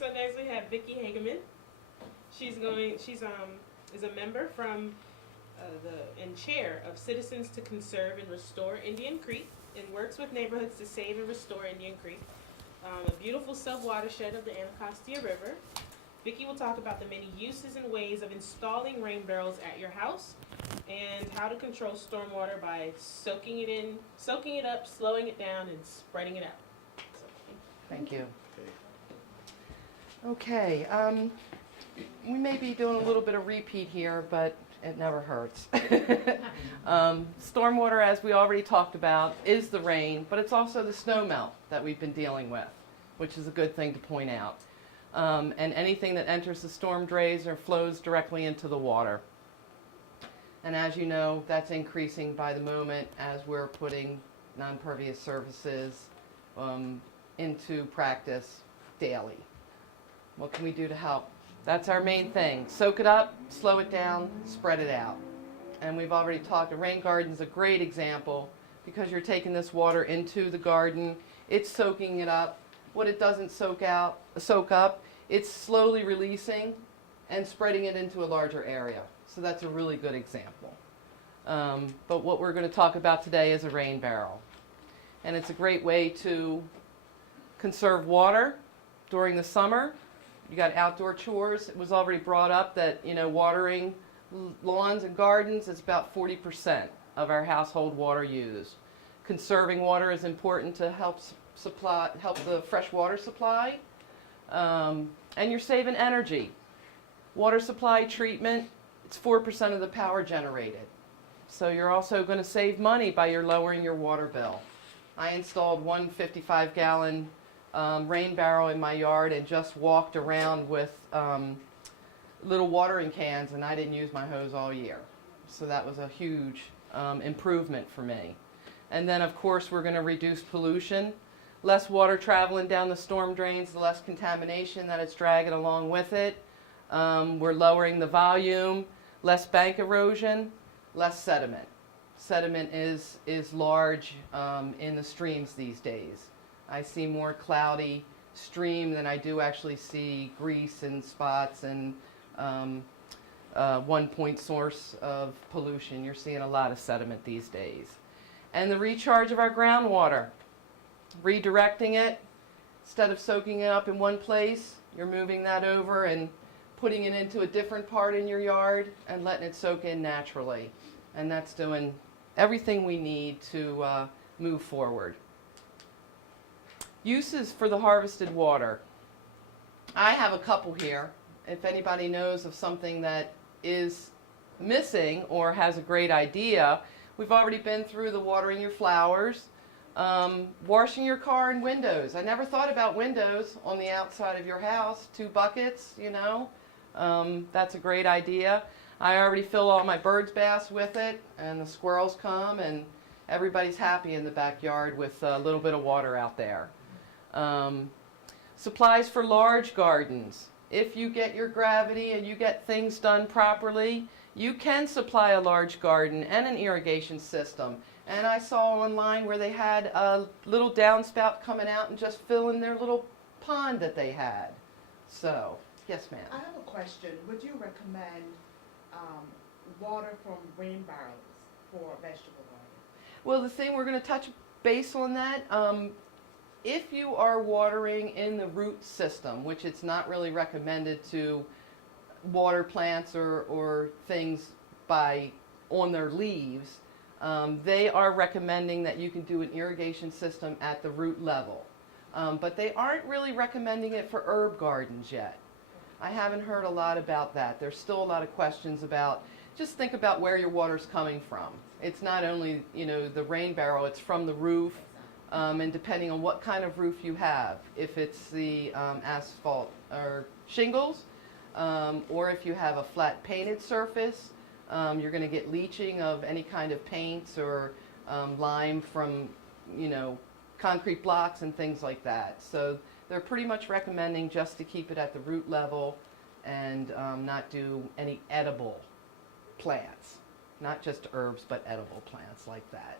So next we have Vicki Hageman. She's is a member from and chair of Citizens to Conserve and Restore Indian Creek, and works with neighborhoods to save and restore Indian Creek, a beautiful sub-watershed of the Anacostia River. Vicki will talk about the many uses and ways of installing rain barrels at your house, and how to control stormwater by soaking it up, slowing it down, and spreading it out. So, Thank you. Okay, we may be doing a little bit of repeat here, but it never hurts. Stormwater, as we already talked about, is the rain, but it's also the snow melt that we've been dealing with, which is a good thing to point out. And anything that enters the storm drains or flows directly into the water. And as you know, that's increasing by the moment as we're putting non-pervious surfaces into practice daily. What can we do to help? That's our main thing. Soak it up, slow it down, spread it out. And we've already talked, a rain garden is a great example because you're taking this water into the garden, it's soaking it up. What it doesn't soak up, it's slowly releasing and spreading it into a larger area. So that's a really good example. But what we're going to talk about today is a rain barrel. And it's a great way to conserve water during the summer. You got outdoor chores. It was already brought up that, watering lawns and gardens is about 40% of our household water used. Conserving water is important to help the fresh water supply. And you're saving energy. Water supply treatment, it's 4% of the power generated. So you're also going to save money by lowering your water bill. I installed one 55-gallon rain barrel in my yard and just walked around with little watering cans, and I didn't use my hose all year. So that was a huge improvement for me. And then, of course, we're going to reduce pollution. Less water traveling down the storm drains, the less contamination that it's dragging along with it. We're lowering the volume, less bank erosion, less sediment. Sediment is large in the streams these days. I see more cloudy stream than I do actually see grease and spots and one point source of pollution. You're seeing a lot of sediment these days. And the recharge of our groundwater. Redirecting it, instead of soaking it up in one place, you're moving that over and putting it into a different part in your yard and letting it soak in naturally. And that's doing everything we need to move forward. Uses for the harvested water. I have a couple here. If anybody knows of something that is missing or has a great idea, we've already been through the watering your flowers. Washing your car and windows. I never thought about windows on the outside of your house. 2 buckets, that's a great idea. I already fill all my birds' baths with it, and the squirrels come, and everybody's happy in the backyard with a little bit of water out there. Supplies for large gardens. If you get your gravity and you get things done properly, you can supply a large garden and an irrigation system. And I saw online where they had a little downspout coming out and just filling their little pond that they had. So, yes, ma'am. I have a question. Would you recommend water from rain barrels for vegetable garden? Well, the thing, we're going to touch base on that. If you are watering in the root system, which it's not really recommended to water plants or things on their leaves, they are recommending that you can do an irrigation system at the root level. But they aren't really recommending it for herb gardens yet. I haven't heard a lot about that. There's still a lot of questions about, just think about where your water's coming from. It's not only, the rain barrel, it's from the roof, and depending on what kind of roof you have, if it's the asphalt or shingles, or if you have a flat painted surface, you're going to get leaching of any kind of paints or lime from, concrete blocks and things like that. So they're pretty much recommending just to keep it at the root level and not do any edible plants. Not just herbs, but edible plants like that.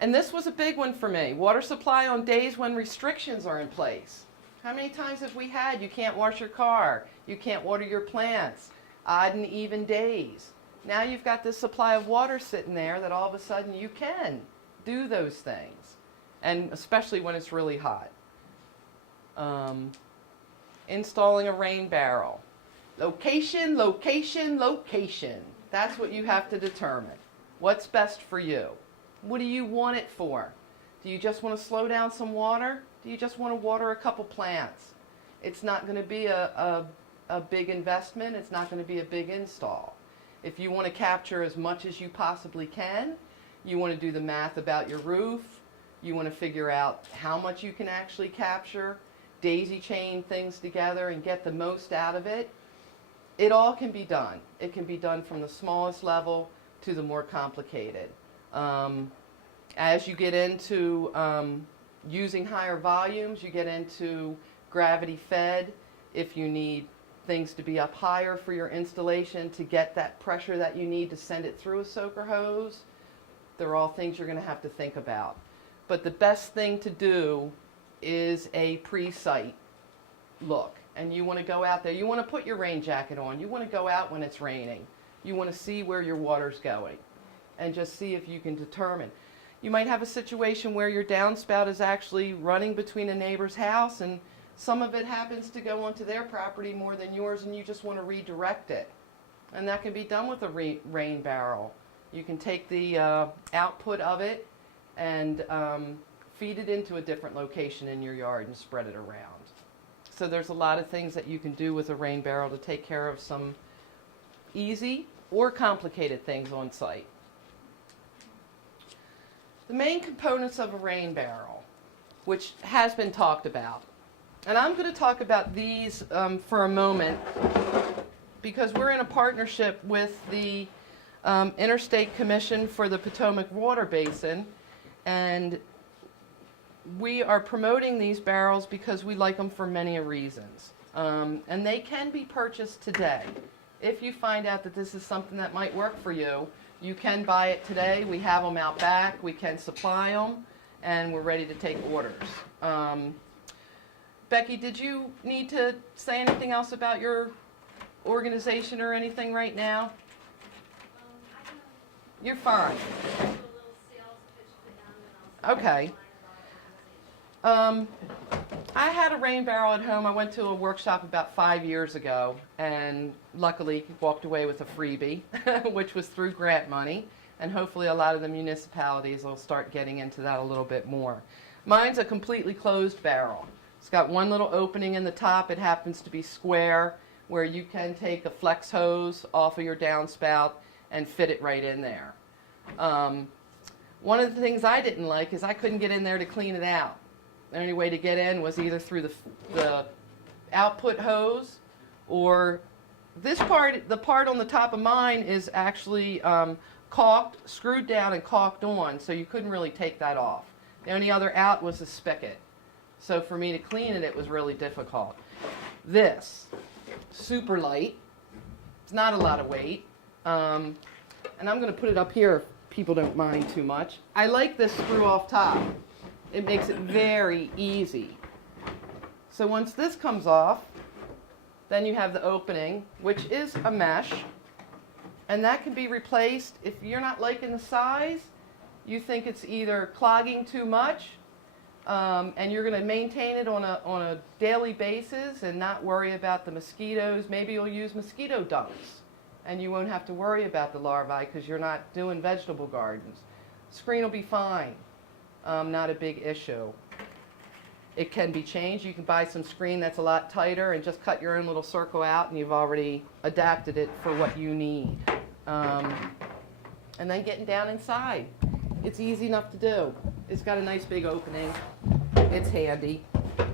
And this was a big one for me. Water supply on days when restrictions are in place. How many times have we had you can't wash your car, you can't water your plants, odd and even days? Now you've got this supply of water sitting there that all of a sudden you can do those things, and especially when it's really hot. Installing a rain barrel. Location, location, location. That's what you have to determine. What's best for you? What do you want it for? Do you just want to slow down some water? Do you just want to water a couple plants? It's not going to be a big investment. It's not going to be a big install. If you want to capture as much as you possibly can, you want to do the math about your roof. You want to figure out how much you can actually capture, daisy chain things together and get the most out of it. It all can be done. It can be done from the smallest level to the more complicated. As you get into using higher volumes, you get into gravity fed. If you need things to be up higher for your installation to get that pressure that you need to send it through a soaker hose, they're all things you're going to have to think about. But the best thing to do is a pre-site look. And you want to go out there, you want to put your rain jacket on, you want to go out when it's raining. You want to see where your water's going and just see if you can determine. You might have a situation where your downspout is actually running between a neighbor's house and some of it happens to go onto their property more than yours and you just want to redirect it. And that can be done with a rain barrel. You can take the output of it and feed it into a different location in your yard and spread it around. So there's a lot of things that you can do with a rain barrel to take care of some easy or complicated things on site. The main components of a rain barrel, which has been talked about. And I'm going to talk about these for a moment because we're in a partnership with the Interstate Commission for the Potomac Water Basin, and we are promoting these barrels because we like them for many reasons. And they can be purchased today. If you find out that this is something that might work for you, you can buy it today. We have them out back. We can supply them, and we're ready to take orders. Becky, did you need to say anything else about your organization or anything right now? You're fine. Okay. I had a rain barrel at home. I went to a workshop about 5 years ago and luckily walked away with a freebie, which was through grant money. And hopefully a lot of the municipalities will start getting into that a little bit more. Mine's a completely closed barrel. It's got one little opening in the top. It happens to be square where you can take a flex hose off of your downspout and fit it right in there. One of the things I didn't like is I couldn't get in there to clean it out. The only way to get in was either through the output hose or this part, the part on the top of mine is actually caulked, screwed down and caulked on, so you couldn't really take that off. The only other out was the spigot. So for me to clean it, it was really difficult. This, super light. It's not a lot of weight. And I'm going to put it up here if people don't mind too much. I like this screw off top. It makes it very easy. So once this comes off, then you have the opening, which is a mesh. And that can be replaced if you're not liking the size, you think it's either clogging too much, and you're going to maintain it on a daily basis and not worry about the mosquitoes. Maybe you'll use mosquito dunks, and you won't have to worry about the larvae because you're not doing vegetable gardens. Screen will be fine. Not a big issue. It can be changed. You can buy some screen that's a lot tighter and just cut your own little circle out, and you've already adapted it for what you need. And then getting down inside. It's easy enough to do. It's got a nice big opening. It's handy.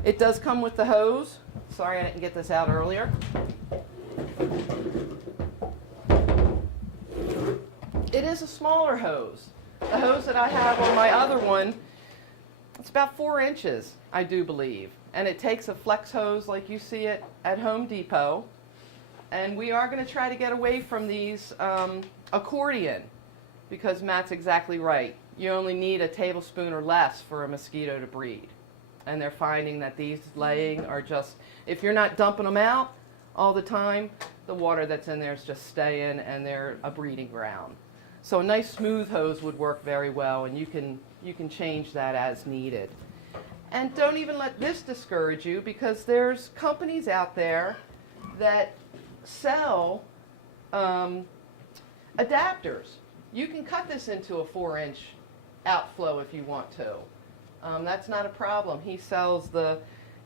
It does come with the hose. Sorry I didn't get this out earlier. It is a smaller hose. The hose that I have on my other one, it's about 4 inches, I do believe. And it takes a flex hose like you see it at Home Depot. And we are going to try to get away from these accordion, because Matt's exactly right. You only need a tablespoon or less for a mosquito to breed. And they're finding that these laying are just, if you're not dumping them out all the time, the water that's in there is just staying, and they're a breeding ground. So a nice smooth hose would work very well, and you can change that as needed. And don't even let this discourage you, because there's companies out there that sell adapters. You can cut this into a 4-inch outflow if you want to. That's not a problem. He sells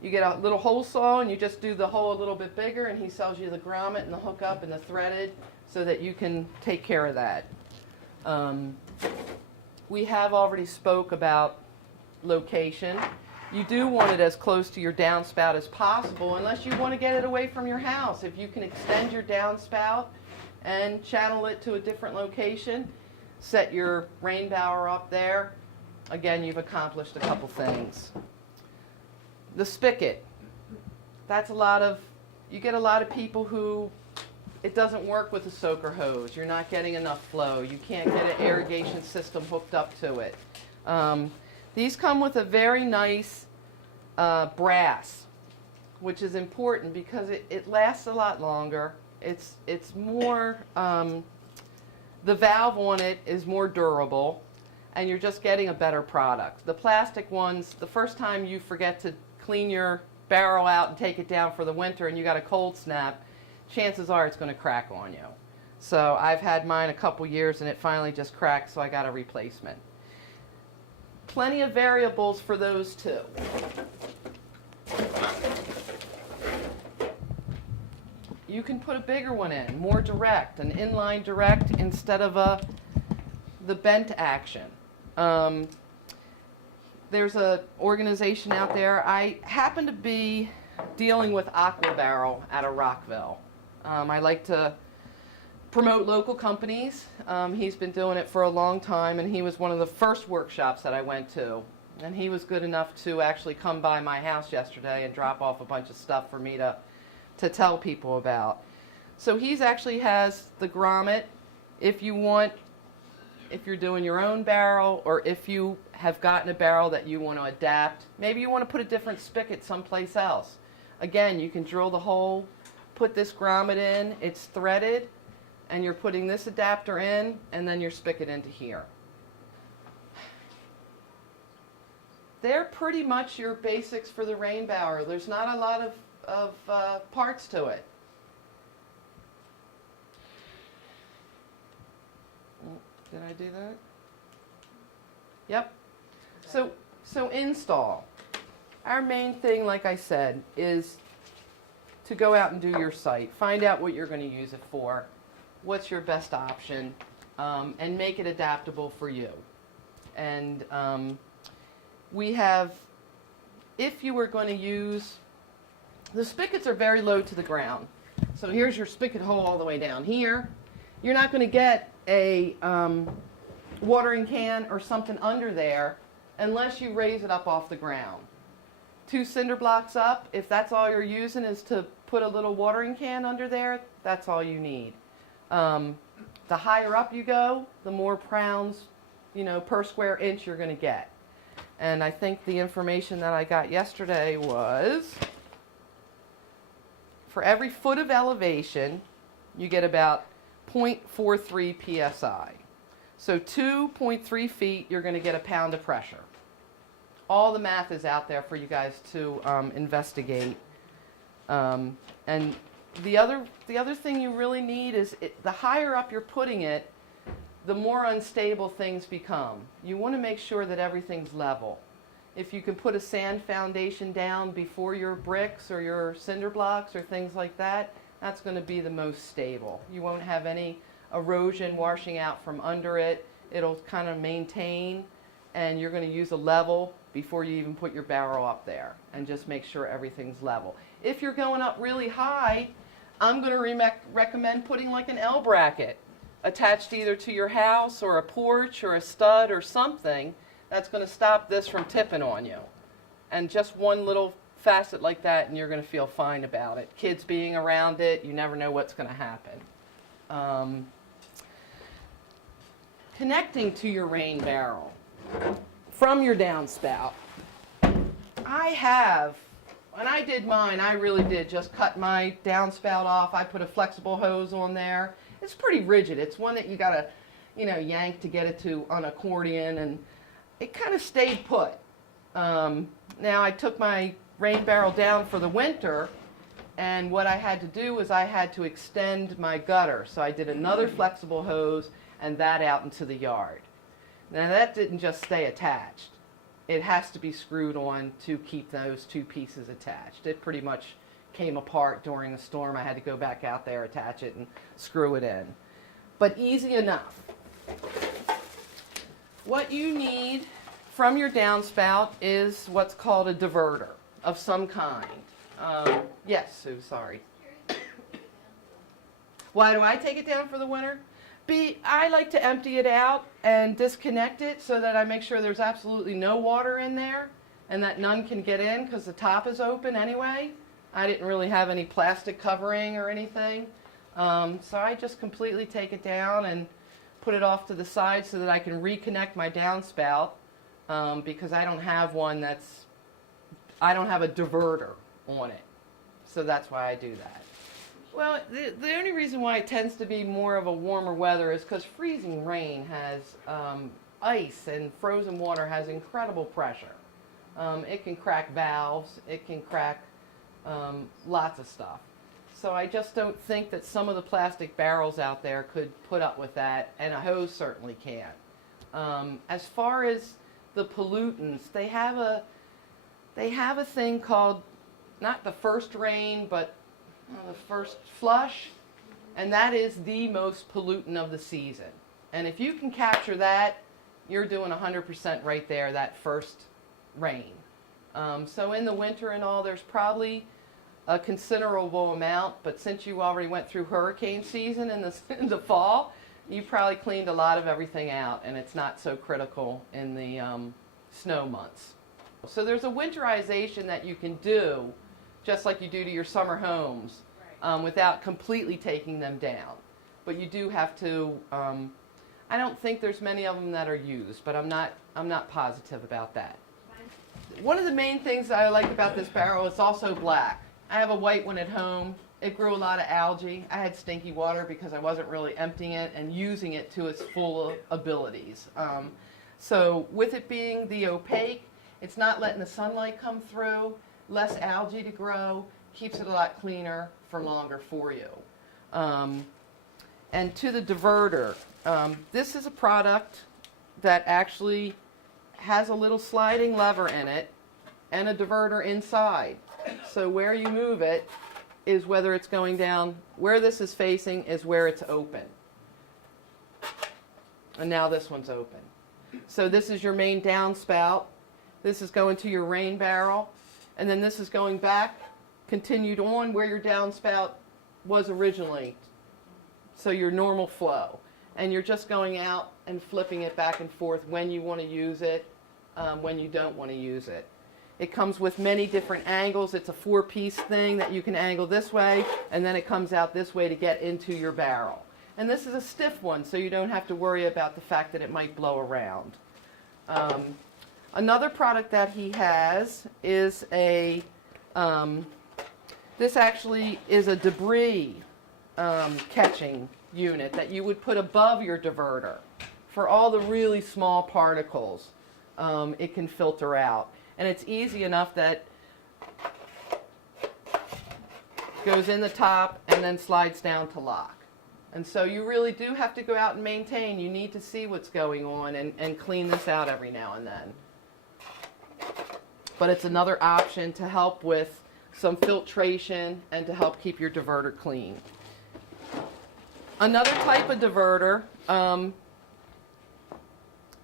you get a little hole saw and you just do the hole a little bit bigger, and he sells you the grommet and the hookup and the threaded so that you can take care of that. We have already spoke about location. You do want it as close to your downspout as possible, unless you want to get it away from your house. If you can extend your downspout and channel it to a different location, set your rain bower up there, again, you've accomplished a couple things. The spigot. That's you get a lot of people who, it doesn't work with a soaker hose. You're not getting enough flow. You can't get an irrigation system hooked up to it. These come with a very nice brass, which is important because it lasts a lot longer. It's more, the valve on it is more durable, and you're just getting a better product. The plastic ones, the first time you forget to clean your barrel out and take it down for the winter and you got a cold snap, chances are it's going to crack on you. So I've had mine a couple years and it finally just cracked, so I got a replacement. Plenty of variables for those two. You can put a bigger one in, more direct, an inline direct instead of the bent action. There's an organization out there. I happen to be dealing with Aqua Barrel out of Rockville. I like to promote local companies. He's been doing it for a long time, and he was one of the first workshops that I went to. And he was good enough to actually come by my house yesterday and drop off a bunch of stuff for me to tell people about. So he's actually has the grommet. If you're doing your own barrel, or if you have gotten a barrel that you want to adapt, maybe you want to put a different spigot someplace else. Again, you can drill the hole, put this grommet in, it's threaded, and you're putting this adapter in, and then your spigot into here. They're pretty much your basics for the rain bower. There's not a lot of parts to it. Did I do that? Yep. So install. Our main thing, like I said, is to go out and do your site. Find out what you're going to use it for. What's your best option? And make it adaptable for you. And we have, if you were going to use, the spigots are very low to the ground. So here's your spigot hole all the way down here. You're not going to get a watering can or something under there unless you raise it up off the ground. 2 cinder blocks up, if that's all you're using is to put a little watering can under there, that's all you need. The higher up you go, the more pounds, per square inch you're going to get. And I think the information that I got yesterday was, for every foot of elevation, you get about 0.43 psi. So 2.3 feet, you're going to get a pound of pressure. All the math is out there for you guys to investigate. And the other thing you really need is, the higher up you're putting it, the more unstable things become. You want to make sure that everything's level. If you can put a sand foundation down before your bricks or your cinder blocks or things like that, that's going to be the most stable. You won't have any erosion washing out from under it. It'll kind of maintain, and you're going to use a level before you even put your barrel up there, and just make sure everything's level. If you're going up really high, I'm going to recommend putting like an L bracket attached either to your house or a porch or a stud or something that's going to stop this from tipping on you. And just one little facet like that, and you're going to feel fine about it. Kids being around it, you never know what's going to happen. Connecting to your rain barrel from your downspout. I have. When I did mine, I really did just cut my downspout off. I put a flexible hose on there. It's pretty rigid. It's one that you gotta, yank to get it to an accordion, and it kind of stayed put. Now I took my rain barrel down for the winter, and what I had to do was I had to extend my gutter. So I did another flexible hose and that out into the yard. Now that didn't just stay attached. It has to be screwed on to keep those two pieces attached. It pretty much came apart during a storm. I had to go back out there, attach it, and screw it in. But easy enough. What you need from your downspout is what's called a diverter of some kind. Yes, Sue, sorry. Why do I take it down for the winter? I like to empty it out and disconnect it so that I make sure there's absolutely no water in there and that none can get in because the top is open anyway. I didn't really have any plastic covering or anything. So I just completely take it down and put it off to the side so that I can reconnect my downspout because I don't have I don't have a diverter on it. So that's why I do that. Well, the only reason why it tends to be more of a warmer weather is because freezing rain has ice, and frozen water has incredible pressure. It can crack valves, it can crack lots of stuff. So I just don't think that some of the plastic barrels out there could put up with that, and a hose certainly can't. As far as the pollutants, they have a thing called, not the first rain, but the first flush, and that is the most pollutant of the season. And if you can capture that, you're doing 100% right there, that first rain. So in the winter and all, there's probably a considerable amount, but since you already went through hurricane season in the fall, you probably cleaned a lot of everything out, and it's not so critical in the snow months. So there's a winterization that you can do just like you do to your summer homes, without completely taking them down. But you do have to, I don't think there's many of them that are used, but I'm not positive about that. One of the main things that I like about this barrel is also black. I have a white one at home. It grew a lot of algae. I had stinky water because I wasn't really emptying it and using it to its full abilities. So with it being the opaque, it's not letting the sunlight come through, less algae to grow, keeps it a lot cleaner for longer for you. And to the diverter, this is a product that actually has a little sliding lever in it and a diverter inside. So where you move it is whether it's going down, where this is facing is where it's open. And now this one's open. So this is your main downspout. This is going to your rain barrel. And then this is going back, continued on where your downspout was originally. So your normal flow. And you're just going out and flipping it back and forth when you want to use it, when you don't want to use it. It comes with many different angles. It's a 4-piece thing that you can angle this way, and then it comes out this way to get into your barrel. And this is a stiff one, so you don't have to worry about the fact that it might blow around. Another product that he has is this actually is a debris catching unit that you would put above your diverter. For all the really small particles, it can filter out. And it's easy enough that it goes in the top and then slides down to lock. And so you really do have to go out and maintain. You need to see what's going on and clean this out every now and then. But it's another option to help with some filtration and to help keep your diverter clean. Another type of diverter,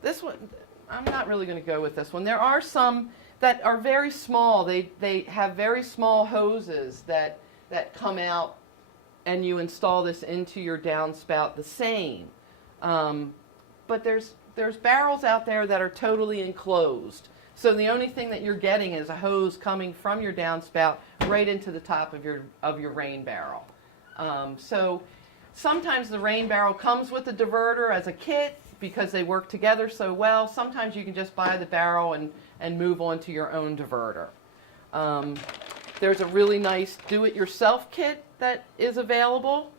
this one, I'm not really going to go with this one. There are some that are very small. They have very small hoses that come out, and you install this into your downspout the same. But there's barrels out there that are totally enclosed. So the only thing that you're getting is a hose coming from your downspout right into the top of your rain barrel. So sometimes the rain barrel comes with the diverter as a kit because they work together so well. Sometimes you can just buy the barrel and move on to your own diverter. There's a really nice do-it-yourself kit that is available.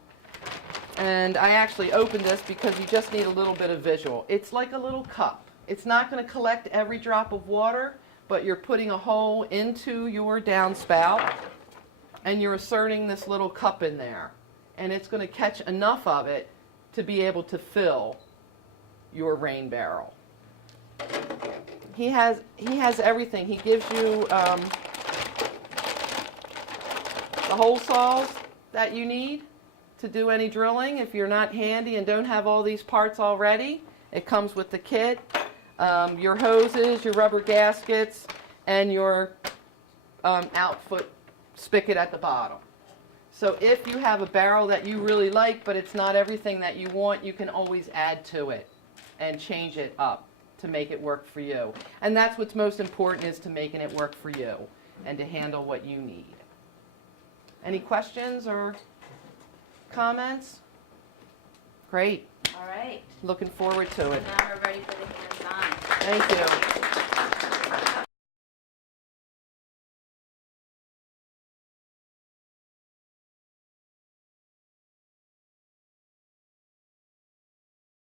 And I actually opened this because you just need a little bit of visual. It's like a little cup. It's not going to collect every drop of water, but you're putting a hole into your downspout, and you're inserting this little cup in there. And it's going to catch enough of it to be able to fill your rain barrel. He has everything. He gives you the hole saws that you need to do any drilling. If you're not handy and don't have all these parts already, it comes with the kit. Your hoses, your rubber gaskets, and your outfoot spigot at the bottom. So if you have a barrel that you really like, but it's not everything that you want, you can always add to it and change it up to make it work for you. And that's what's most important, is to making it work for you and to handle what you need. Any questions or comments? Great. All right. Looking forward to it. Now we're ready for the hands-on. Thank you.